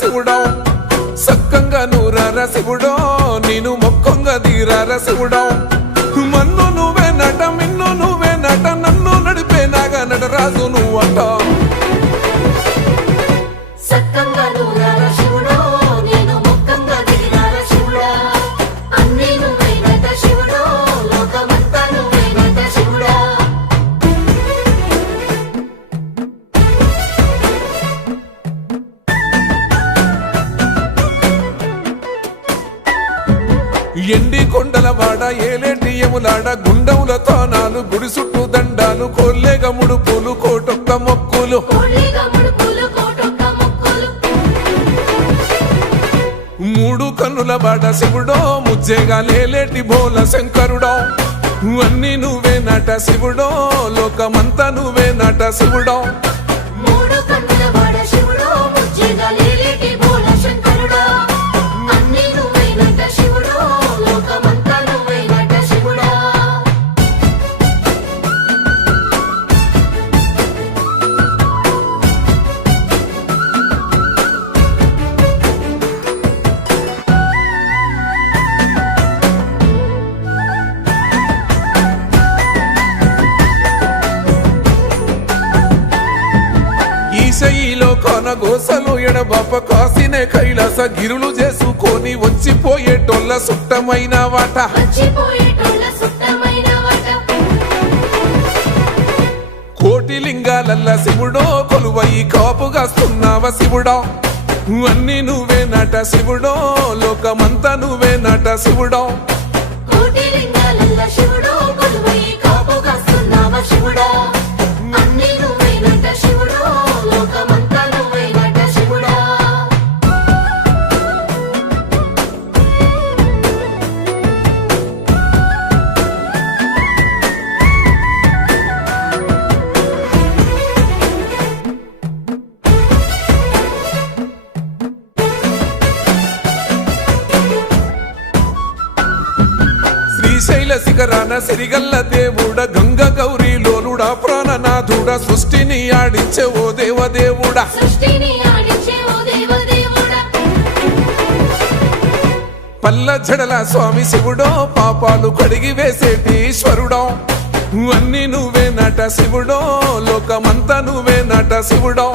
శివుడో సక్కంగా నూరార శివుడో నేను మొక్కంగా దీరార శివుడో మన్ను నువ్వే నట మిన్ను నువ్వే నట నన్ను నడిపే నాగా నటరాజు నువ్వంట ఎండి కొండల వాడ ఏలేటి యములాడ గుండములతో నాలు గుడి చుట్టూ దండాలు కొల్లేగా ముడుపులు కోటొక్క మొక్కులు మూడు కన్నుల బాడ శివుడో ముజ్జేగా లేలేటి బోల శంకరుడో అన్ని నువ్వే నట శివుడో లోకమంతా నువ్వే నట శివుడో ఈశయిలో కొనగోసలు ఎడబాప కాసినే కైలాస గిరులు చేసుకొని వచ్చిపోయేటోళ్ళ సుట్టమైన వాట కోటి లింగాలల్ల శివుడో కొలువయి కాపుగాస్తున్నావ శివుడో అన్ని నువ్వే నట శివుడో లోకమంతా నువ్వే నట శివుడో శ్రీశైల శిఖరాన సిరిగల్ల దేవుడ గంగ గౌరీ లోలుడా ప్రాణనాథుడ సృష్టిని ఆడించే ఓ దేవదేవుడా పల్ల జడల స్వామి శివుడో పాపాలు కడిగి వేసేటి ఈశ్వరుడో అన్ని నువ్వే నట శివుడో లోకమంతా నువ్వే నట శివుడో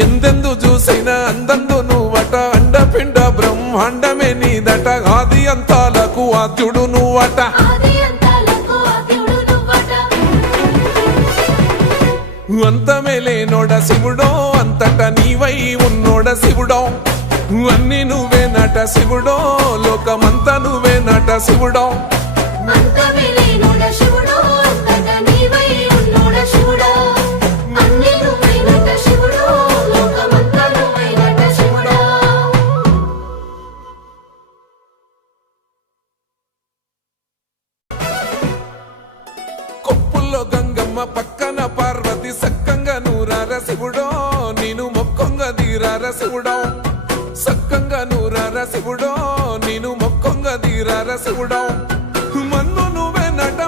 ఎందెందు చూసైనా అందందు నువ్వట అండపిండ బ్రహ్మాండమే నీదట ఆది అంతాలకు ఆద్యుడు నువ్వట అంతమే లేనోడ శివుడో అంతట నీవై ఉన్నోడ శివుడో అన్ని నువ్వే నట శివుడో లోకమంతా నువ్వే నట శివుడో గంగమ్మ పక్కన పార్వతి సక్కంగా నూరార శివుడో నేను మొక్కంగా దీరార శివుడో సక్కంగా నూరార శివుడో నేను మొక్కంగా దీరార శివుడో మన్ను నువ్వే నట